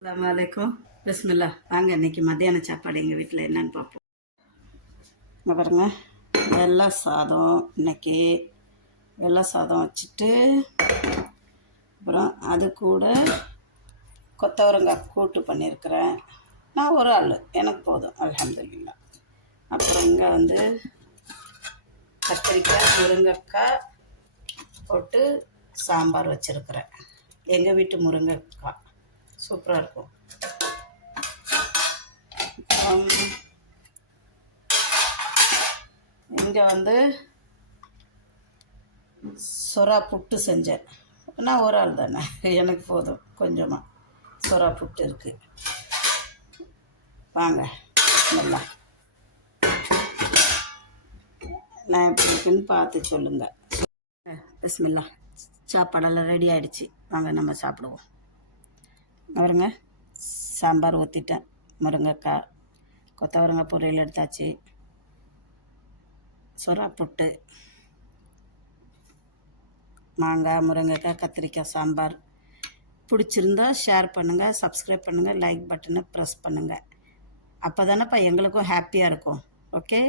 அஸ்ஸலாமு அலைக்கும். பிஸ்மில்லா. வாங்க இன்றைக்கி மத்தியான சாப்பாடு எங்கள் வீட்டில் என்னன்னு பார்ப்போம். இங்கே பாருங்க, வெள்ளை சாதம். இன்றைக்கி வெள்ளை சாதம் வச்சுட்டு அப்புறம் அது கூட கொத்தவரங்காய் கூட்டு பண்ணியிருக்கிறேன். நான் ஒரு ஆள், எனக்கு போதும் அல்ஹம்துலில்லாஹ். அப்புறம் இங்கே வந்து கத்திரிக்காய் முருங்கைக்காய் போட்டு சாம்பார் வச்சுருக்கிறேன். எங்கள் வீட்டு முருங்கைக்காய் சூப்பராக இருக்கும். இங்கே வந்து சொரா புட்டு செஞ்சேன். நான் ஒரு ஆள் தானே, எனக்கு போதும் கொஞ்சமாக. சொரா புட்டு இருக்குது. வாங்க நல்லா நான் எப்படி இருக்குன்னு பார்த்து சொல்லுங்கள். பிஸ்மில்லா. சாப்பாடெல்லாம் ரெடி ஆகிடுச்சு. வாங்க நம்ம சாப்பிடுவோம். பாருங்க, சாம்பார் ஊற்றிட்டேன். முருங்கைக்காய் கொத்தவரங்காய் பொரியல் எடுத்தாச்சு. சொரா புட்டு, மாங்காய், முருங்கைக்காய், கத்திரிக்காய் சாம்பார். பிடிச்சிருந்தா ஷேர் பண்ணுங்கள், சப்ஸ்கிரைப் பண்ணுங்கள், லைக் பட்டனை ப்ரெஸ் பண்ணுங்கள். அப்போ தானேப்பா எங்களுக்கும் ஹாப்பியாக இருக்கும். ஓகே.